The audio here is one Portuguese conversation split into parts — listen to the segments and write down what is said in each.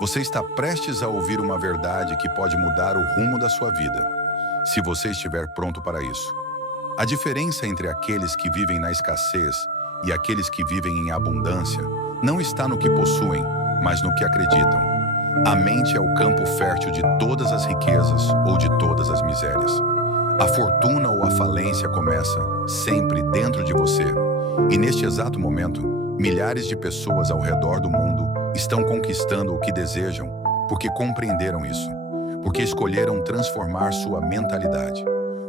Você está prestes a ouvir uma verdade que pode mudar o rumo da sua vida, se você estiver pronto para isso. A diferença entre aqueles que vivem na escassez e aqueles que vivem em abundância não está no que possuem, mas no que acreditam. A mente é o campo fértil de todas as riquezas ou de todas as misérias. A fortuna ou a falência começa sempre dentro de você. E neste exato momento, milhares de pessoas ao redor do mundo estão conquistando o que desejam porque compreenderam isso, porque escolheram transformar sua mentalidade.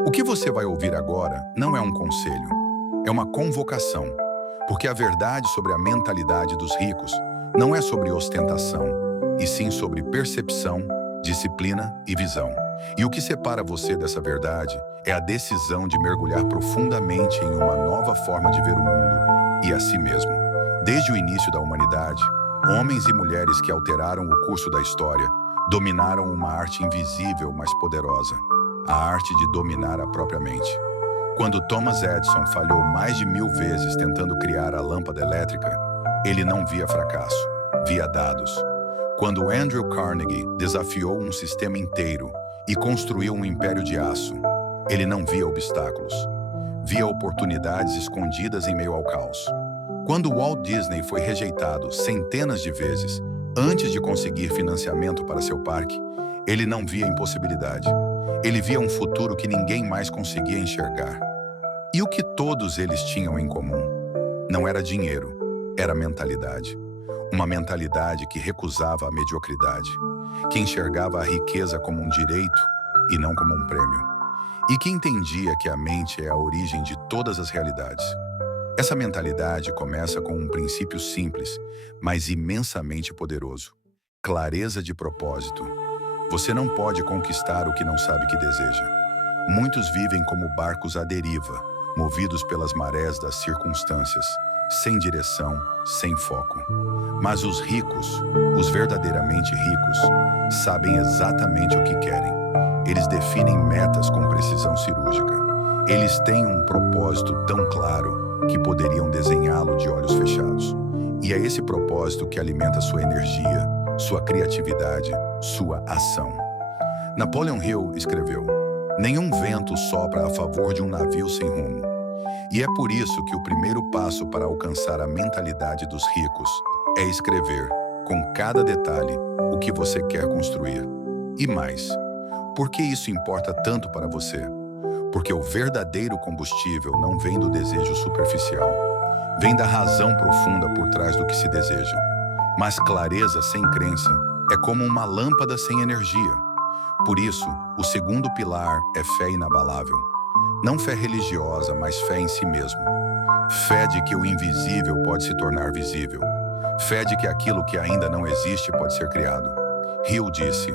O que você vai ouvir agora não é um conselho, é uma convocação, porque a verdade sobre a mentalidade dos ricos não é sobre ostentação, e sim sobre percepção, disciplina e visão. E o que separa você dessa verdade é a decisão de mergulhar profundamente em uma nova forma de ver o mundo e a si mesmo. Desde o início da humanidade, homens e mulheres que alteraram o curso da história dominaram uma arte invisível, mas poderosa, a arte de dominar a própria mente. Quando Thomas Edison falhou mais de 1000 vezes tentando criar a lâmpada elétrica, ele não via fracasso, via dados. Quando Andrew Carnegie desafiou um sistema inteiro e construiu um império de aço, ele não via obstáculos, via oportunidades escondidas em meio ao caos. Quando Walt Disney foi rejeitado centenas de vezes antes de conseguir financiamento para seu parque, ele não via impossibilidade. Ele via um futuro que ninguém mais conseguia enxergar. E o que todos eles tinham em comum? Não era dinheiro, era mentalidade. Uma mentalidade que recusava a mediocridade, que enxergava a riqueza como um direito e não como um prêmio, e que entendia que a mente é a origem de todas as realidades. Essa mentalidade começa com um princípio simples, mas imensamente poderoso: clareza de propósito. Você não pode conquistar o que não sabe que deseja. Muitos vivem como barcos à deriva, movidos pelas marés das circunstâncias, sem direção, sem foco. Mas os ricos, os verdadeiramente ricos, sabem exatamente o que querem. Eles definem metas com precisão cirúrgica. Eles têm um propósito tão claro que poderiam desenhá-lo de olhos fechados. E é esse propósito que alimenta sua energia, sua criatividade, sua ação. Napoleon Hill escreveu: "Nenhum vento sopra a favor de um navio sem rumo." E é por isso que o primeiro passo para alcançar a mentalidade dos ricos é escrever, com cada detalhe, o que você quer construir. E mais, por que isso importa tanto para você? Porque o verdadeiro combustível não vem do desejo superficial, vem da razão profunda por trás do que se deseja. Mas clareza sem crença é como uma lâmpada sem energia. Por isso, o segundo pilar é fé inabalável. Não fé religiosa, mas fé em si mesmo. Fé de que o invisível pode se tornar visível. Fé de que aquilo que ainda não existe pode ser criado. Hill disse: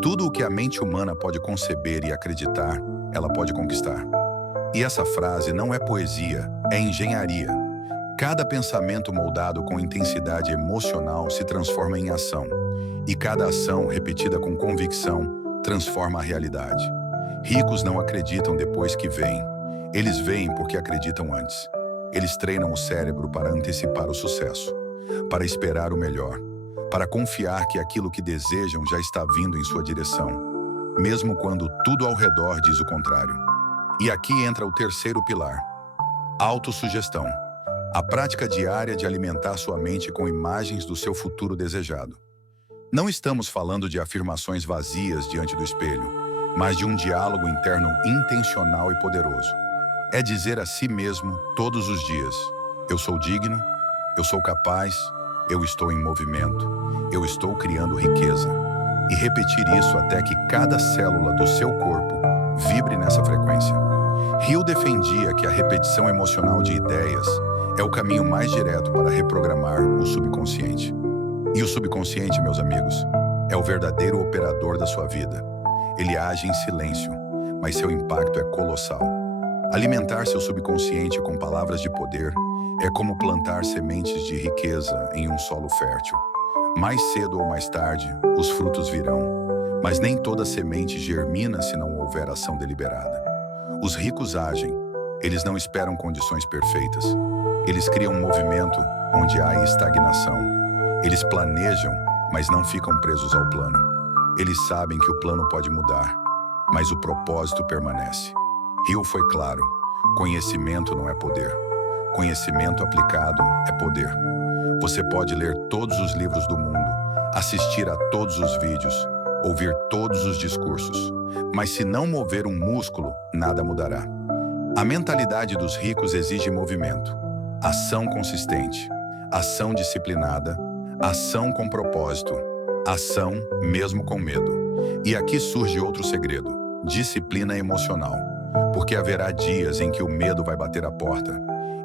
"Tudo o que a mente humana pode conceber e acreditar, ela pode conquistar." E essa frase não é poesia, é engenharia. Cada pensamento moldado com intensidade emocional se transforma em ação. E cada ação repetida com convicção transforma a realidade. Ricos não acreditam depois que veem. Eles veem porque acreditam antes. Eles treinam o cérebro para antecipar o sucesso, para esperar o melhor, para confiar que aquilo que desejam já está vindo em sua direção, mesmo quando tudo ao redor diz o contrário. E aqui entra o terceiro pilar: autossugestão. A prática diária de alimentar sua mente com imagens do seu futuro desejado. Não estamos falando de afirmações vazias diante do espelho, mas de um diálogo interno intencional e poderoso. É dizer a si mesmo todos os dias: eu sou digno, eu sou capaz, eu estou em movimento, eu estou criando riqueza. E repetir isso até que cada célula do seu corpo vibre nessa frequência. Hill defendia que a repetição emocional de ideias é o caminho mais direto para reprogramar o subconsciente. E o subconsciente, meus amigos, é o verdadeiro operador da sua vida. Ele age em silêncio, mas seu impacto é colossal. Alimentar seu subconsciente com palavras de poder é como plantar sementes de riqueza em um solo fértil. Mais cedo ou mais tarde, os frutos virão, mas nem toda semente germina se não houver ação deliberada. Os ricos agem, eles não esperam condições perfeitas. Eles criam um movimento onde há estagnação. Eles planejam, mas não ficam presos ao plano. Eles sabem que o plano pode mudar, mas o propósito permanece. Hill foi claro: conhecimento não é poder. Conhecimento aplicado é poder. Você pode ler todos os livros do mundo, assistir a todos os vídeos, ouvir todos os discursos, mas se não mover um músculo, nada mudará. A mentalidade dos ricos exige movimento, ação consistente, ação disciplinada, ação com propósito, ação mesmo com medo. E aqui surge outro segredo: disciplina emocional. Porque haverá dias em que o medo vai bater a porta,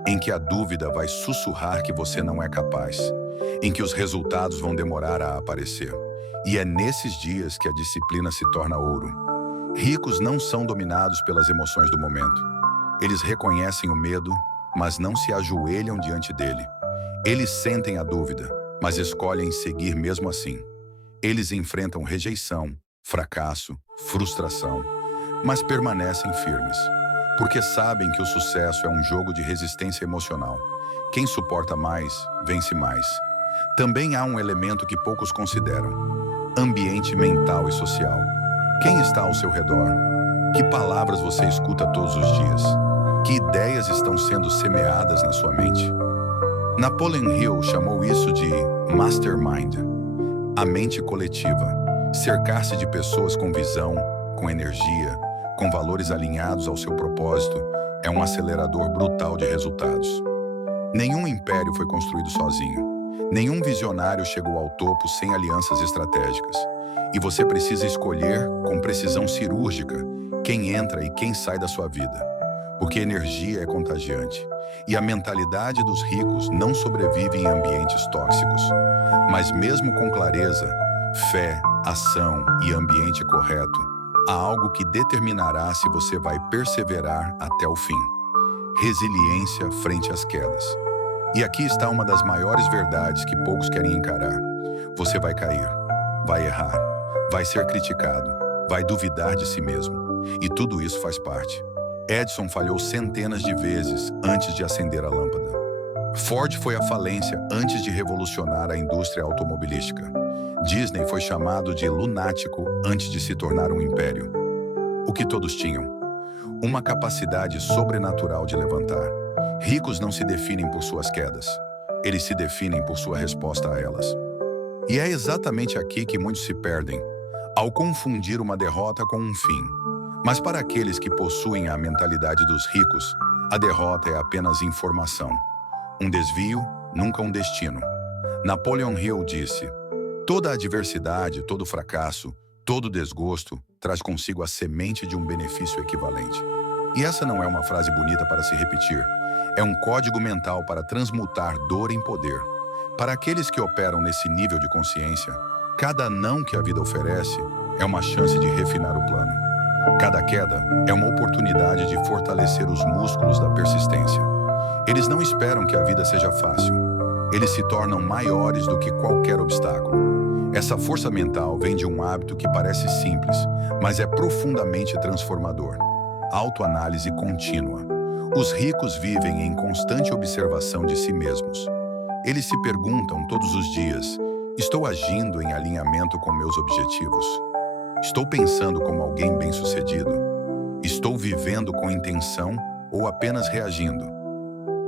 em que a dúvida vai sussurrar que você não é capaz, em que os resultados vão demorar a aparecer. E é nesses dias que a disciplina se torna ouro. Ricos não são dominados pelas emoções do momento. Eles reconhecem o medo, mas não se ajoelham diante dele. Eles sentem a dúvida, mas escolhem seguir mesmo assim. Eles enfrentam rejeição, fracasso, frustração, mas permanecem firmes, porque sabem que o sucesso é um jogo de resistência emocional. Quem suporta mais, vence mais. Também há um elemento que poucos consideram: ambiente mental e social. Quem está ao seu redor? Que palavras você escuta todos os dias? Que ideias estão sendo semeadas na sua mente? Napoleon Hill chamou isso de mastermind, a mente coletiva. Cercar-se de pessoas com visão, com energia, com valores alinhados ao seu propósito, é um acelerador brutal de resultados. Nenhum império foi construído sozinho. Nenhum visionário chegou ao topo sem alianças estratégicas. E você precisa escolher, com precisão cirúrgica, quem entra e quem sai da sua vida. Porque energia é contagiante. E a mentalidade dos ricos não sobrevive em ambientes tóxicos. Mas mesmo com clareza, fé, ação e ambiente correto, há algo que determinará se você vai perseverar até o fim. Resiliência frente às quedas. E aqui está uma das maiores verdades que poucos querem encarar. Você vai cair, vai errar, vai ser criticado, vai duvidar de si mesmo. E tudo isso faz parte. Edison falhou centenas de vezes antes de acender a lâmpada. Ford foi à falência antes de revolucionar a indústria automobilística. Disney foi chamado de lunático antes de se tornar um império. O que todos tinham? Uma capacidade sobrenatural de levantar. Ricos não se definem por suas quedas. Eles se definem por sua resposta a elas. E é exatamente aqui que muitos se perdem, ao confundir uma derrota com um fim. Mas para aqueles que possuem a mentalidade dos ricos, a derrota é apenas informação. Um desvio, nunca um destino. Napoleon Hill disse: toda adversidade, todo fracasso, todo desgosto traz consigo a semente de um benefício equivalente. E essa não é uma frase bonita para se repetir. É um código mental para transmutar dor em poder. Para aqueles que operam nesse nível de consciência, cada não que a vida oferece é uma chance de refinar o plano. Cada queda é uma oportunidade de fortalecer os músculos da persistência. Eles não esperam que a vida seja fácil. Eles se tornam maiores do que qualquer obstáculo. Essa força mental vem de um hábito que parece simples, mas é profundamente transformador: autoanálise contínua. Os ricos vivem em constante observação de si mesmos. Eles se perguntam todos os dias: estou agindo em alinhamento com meus objetivos? Estou pensando como alguém bem-sucedido? Estou vivendo com intenção ou apenas reagindo?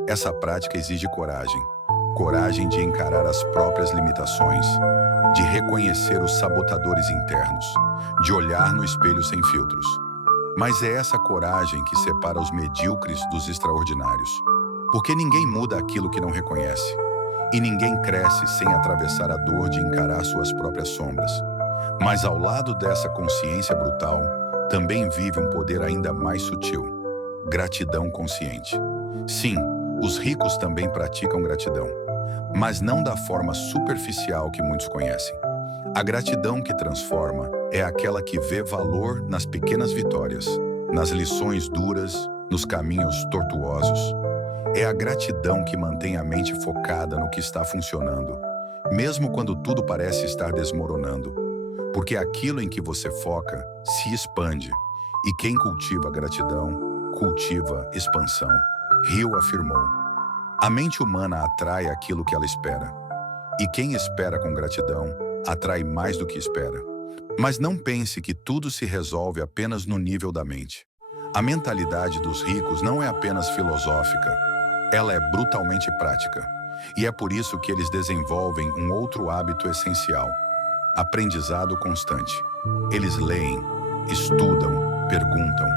Essa prática exige coragem. Coragem de encarar as próprias limitações, de reconhecer os sabotadores internos, de olhar no espelho sem filtros. Mas é essa coragem que separa os medíocres dos extraordinários. Porque ninguém muda aquilo que não reconhece. E ninguém cresce sem atravessar a dor de encarar suas próprias sombras. Mas ao lado dessa consciência brutal, também vive um poder ainda mais sutil: gratidão consciente. Sim, os ricos também praticam gratidão, mas não da forma superficial que muitos conhecem. A gratidão que transforma é aquela que vê valor nas pequenas vitórias, nas lições duras, nos caminhos tortuosos. É a gratidão que mantém a mente focada no que está funcionando, mesmo quando tudo parece estar desmoronando. Porque aquilo em que você foca se expande, e quem cultiva gratidão, cultiva expansão. Hill afirmou: a mente humana atrai aquilo que ela espera, e quem espera com gratidão atrai mais do que espera. Mas não pense que tudo se resolve apenas no nível da mente. A mentalidade dos ricos não é apenas filosófica, ela é brutalmente prática. E é por isso que eles desenvolvem um outro hábito essencial: aprendizado constante. Eles leem, estudam, perguntam,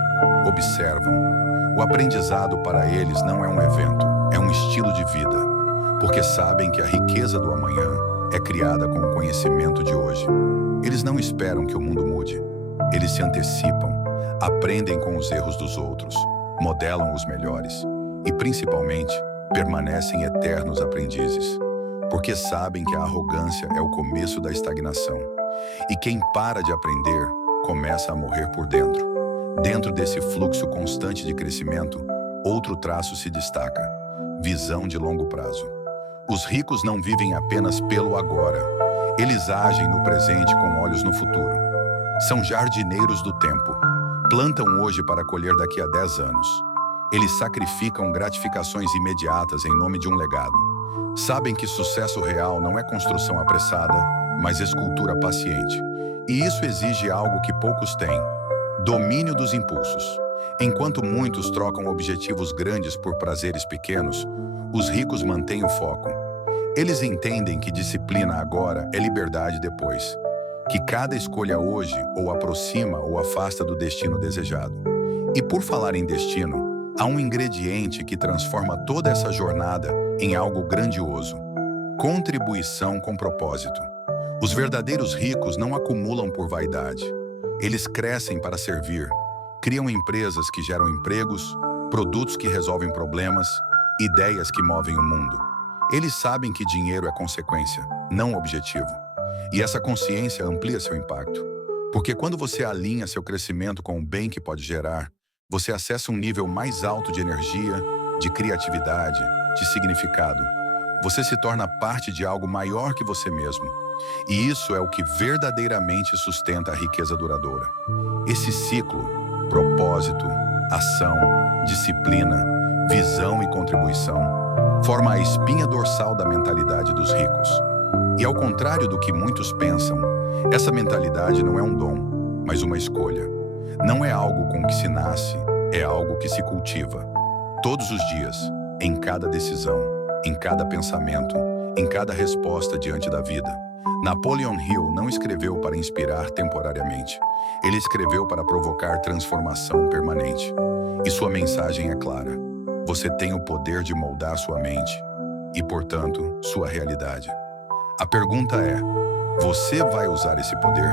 observam. O aprendizado para eles não é um evento, é um estilo de vida, porque sabem que a riqueza do amanhã é criada com o conhecimento de hoje. Eles não esperam que o mundo mude. Eles se antecipam, aprendem com os erros dos outros, modelam os melhores e, principalmente, permanecem eternos aprendizes, porque sabem que a arrogância é o começo da estagnação. E quem para de aprender, começa a morrer por dentro. Dentro desse fluxo constante de crescimento, outro traço se destaca: visão de longo prazo. Os ricos não vivem apenas pelo agora. Eles agem no presente com olhos no futuro. São jardineiros do tempo. Plantam hoje para colher daqui a 10 anos. Eles sacrificam gratificações imediatas em nome de um legado. Sabem que sucesso real não é construção apressada, mas escultura paciente. E isso exige algo que poucos têm: domínio dos impulsos. Enquanto muitos trocam objetivos grandes por prazeres pequenos, os ricos mantêm o foco. Eles entendem que disciplina agora é liberdade depois, que cada escolha hoje ou aproxima ou afasta do destino desejado. E por falar em destino, há um ingrediente que transforma toda essa jornada em algo grandioso: contribuição com propósito. Os verdadeiros ricos não acumulam por vaidade. Eles crescem para servir, criam empresas que geram empregos, produtos que resolvem problemas, ideias que movem o mundo. Eles sabem que dinheiro é consequência, não objetivo. E essa consciência amplia seu impacto. Porque quando você alinha seu crescimento com o bem que pode gerar, você acessa um nível mais alto de energia, de criatividade, de significado. Você se torna parte de algo maior que você mesmo. E isso é o que verdadeiramente sustenta a riqueza duradoura. Esse ciclo: propósito, ação, disciplina, visão e contribuição, forma a espinha dorsal da mentalidade dos ricos. E ao contrário do que muitos pensam, essa mentalidade não é um dom, mas uma escolha. Não é algo com que se nasce, é algo que se cultiva. Todos os dias, em cada decisão, em cada pensamento, em cada resposta diante da vida. Napoleon Hill não escreveu para inspirar temporariamente. Ele escreveu para provocar transformação permanente. E sua mensagem é clara: você tem o poder de moldar sua mente e, portanto, sua realidade. A pergunta é: você vai usar esse poder?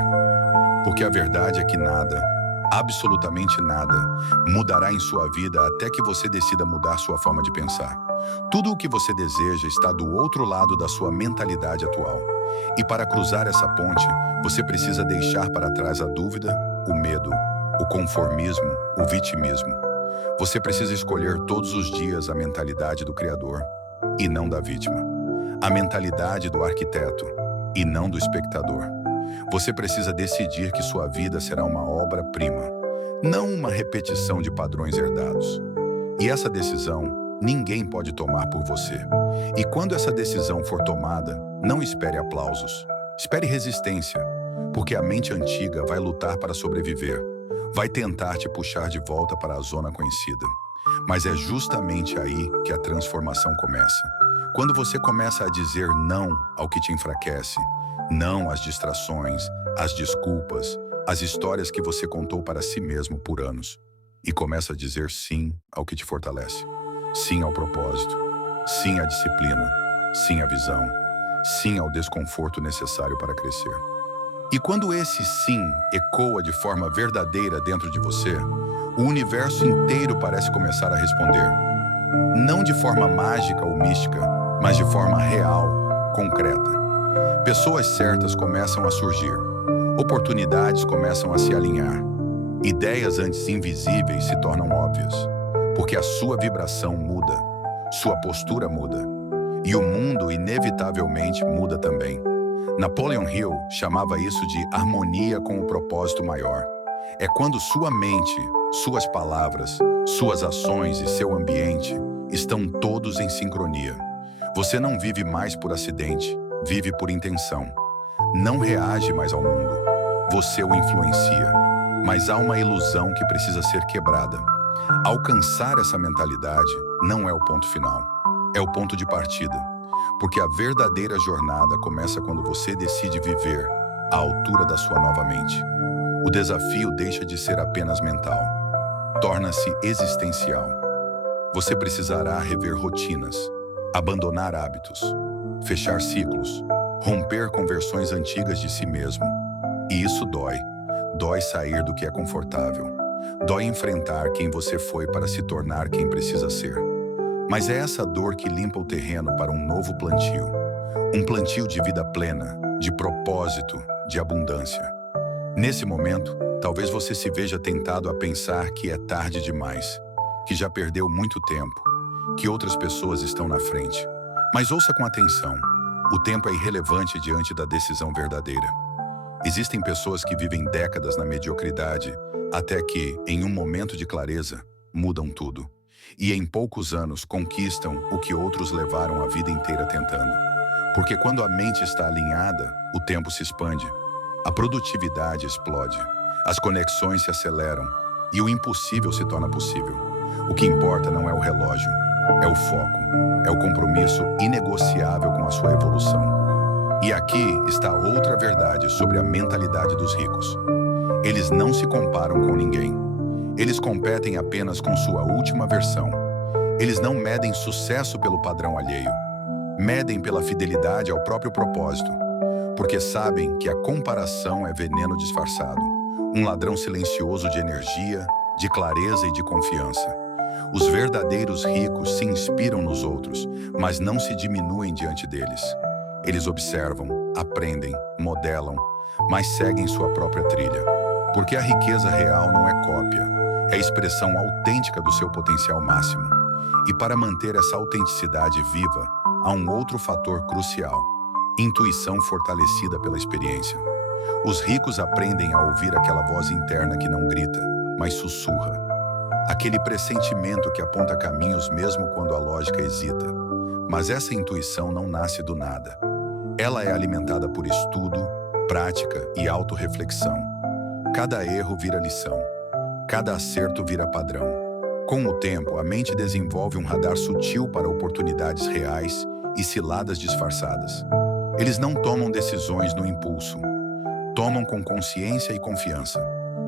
Porque a verdade é que nada, absolutamente nada, mudará em sua vida até que você decida mudar sua forma de pensar. Tudo o que você deseja está do outro lado da sua mentalidade atual. E para cruzar essa ponte, você precisa deixar para trás a dúvida, o medo, o conformismo, o vitimismo. Você precisa escolher todos os dias a mentalidade do Criador e não da vítima. A mentalidade do arquiteto e não do espectador. Você precisa decidir que sua vida será uma obra-prima, não uma repetição de padrões herdados. E essa decisão ninguém pode tomar por você. E quando essa decisão for tomada, não espere aplausos, espere resistência, porque a mente antiga vai lutar para sobreviver, vai tentar te puxar de volta para a zona conhecida. Mas é justamente aí que a transformação começa. Quando você começa a dizer não ao que te enfraquece, não às distrações, às desculpas, às histórias que você contou para si mesmo por anos, e começa a dizer sim ao que te fortalece. Sim ao propósito, sim à disciplina, sim à visão, sim ao desconforto necessário para crescer. E quando esse sim ecoa de forma verdadeira dentro de você, o universo inteiro parece começar a responder. Não de forma mágica ou mística, mas de forma real, concreta. Pessoas certas começam a surgir, oportunidades começam a se alinhar, ideias antes invisíveis se tornam óbvias. Porque a sua vibração muda, sua postura muda, e o mundo inevitavelmente muda também. Napoleon Hill chamava isso de harmonia com o propósito maior. É quando sua mente, suas palavras, suas ações e seu ambiente estão todos em sincronia. Você não vive mais por acidente, vive por intenção. não reage mais ao mundo. Você o influencia. Mas há uma ilusão que precisa ser quebrada. Alcançar essa mentalidade não é o ponto final. É o ponto de partida. Porque a verdadeira jornada começa quando você decide viver à altura da sua nova mente. O desafio deixa de ser apenas mental. Torna-se existencial. Você precisará rever rotinas, abandonar hábitos, fechar ciclos, romper com versões antigas de si mesmo. E isso dói. Dói sair do que é confortável. Dói enfrentar quem você foi para se tornar quem precisa ser. Mas é essa dor que limpa o terreno para um novo plantio. Um plantio de vida plena, de propósito, de abundância. Nesse momento, talvez você se veja tentado a pensar que é tarde demais, que já perdeu muito tempo, que outras pessoas estão na frente. Mas ouça com atenção. O tempo é irrelevante diante da decisão verdadeira. Existem pessoas que vivem décadas na mediocridade, até que, em um momento de clareza, mudam tudo. E em poucos anos conquistam o que outros levaram a vida inteira tentando. Porque quando a mente está alinhada, o tempo se expande, a produtividade explode, as conexões se aceleram e o impossível se torna possível. O que importa não é o relógio, é o foco, é o compromisso inegociável com a sua evolução. E aqui está outra verdade sobre a mentalidade dos ricos. Eles não se comparam com ninguém. Eles competem apenas com sua última versão. Eles não medem sucesso pelo padrão alheio. Medem pela fidelidade ao próprio propósito. Porque sabem que a comparação é veneno disfarçado. Um ladrão silencioso de energia, de clareza e de confiança. Os verdadeiros ricos se inspiram nos outros, mas não se diminuem diante deles. Eles observam, aprendem, modelam, mas seguem sua própria trilha. Porque a riqueza real não é cópia, é expressão autêntica do seu potencial máximo. E para manter essa autenticidade viva, há um outro fator crucial: intuição fortalecida pela experiência. Os ricos aprendem a ouvir aquela voz interna que não grita, mas sussurra. Aquele pressentimento que aponta caminhos mesmo quando a lógica hesita. Mas essa intuição não nasce do nada. Ela é alimentada por estudo, prática e autorreflexão. Cada erro vira lição. Cada acerto vira padrão. Com o tempo, a mente desenvolve um radar sutil para oportunidades reais e ciladas disfarçadas. Eles não tomam decisões no impulso. Tomam com consciência e confiança.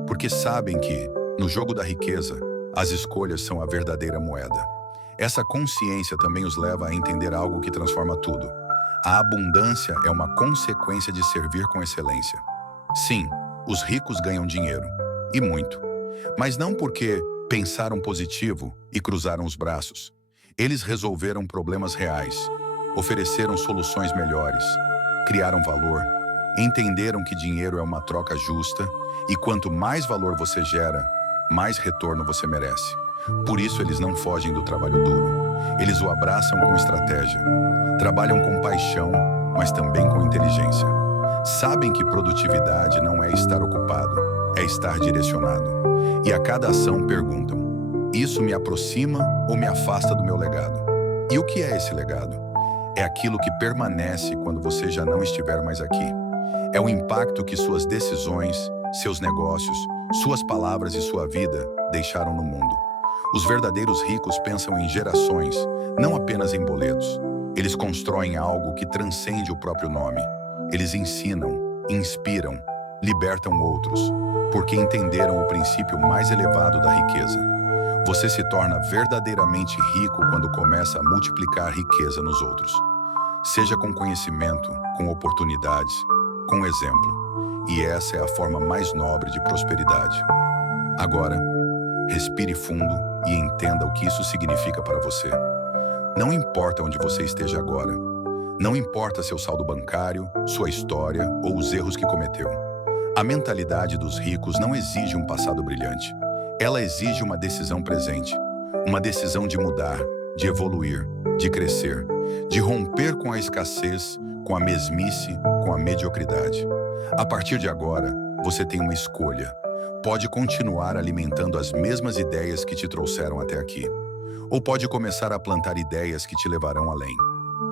Porque sabem que, no jogo da riqueza, as escolhas são a verdadeira moeda. Essa consciência também os leva a entender algo que transforma tudo. A abundância é uma consequência de servir com excelência. Sim, os ricos ganham dinheiro, e muito. Mas não porque pensaram positivo e cruzaram os braços. Eles resolveram problemas reais, ofereceram soluções melhores, criaram valor, entenderam que dinheiro é uma troca justa e quanto mais valor você gera, mais retorno você merece. Por isso eles não fogem do trabalho duro. Eles o abraçam com estratégia. Trabalham com paixão, mas também com inteligência. Sabem que produtividade não é estar ocupado, é estar direcionado. E a cada ação perguntam: isso me aproxima ou me afasta do meu legado? E o que é esse legado? É aquilo que permanece quando você já não estiver mais aqui. É o impacto que suas decisões, seus negócios, suas palavras e sua vida deixaram no mundo. Os verdadeiros ricos pensam em gerações, não apenas em boletos. Eles constroem algo que transcende o próprio nome. Eles ensinam, inspiram, libertam outros, porque entenderam o princípio mais elevado da riqueza. Você se torna verdadeiramente rico quando começa a multiplicar riqueza nos outros. Seja com conhecimento, com oportunidades, com exemplo. E essa é a forma mais nobre de prosperidade. Agora, respire fundo e entenda o que isso significa para você. Não importa onde você esteja agora. Não importa seu saldo bancário, sua história ou os erros que cometeu. A mentalidade dos ricos não exige um passado brilhante. Ela exige uma decisão presente. Uma decisão de mudar, de evoluir, de crescer, de romper com a escassez, com a mesmice, com a mediocridade. A partir de agora, você tem uma escolha. Pode continuar alimentando as mesmas ideias que te trouxeram até aqui. Ou pode começar a plantar ideias que te levarão além.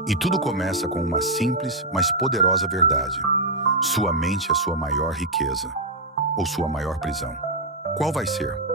E tudo começa com uma simples, mas poderosa verdade. Sua mente é sua maior riqueza ou sua maior prisão? Qual vai ser?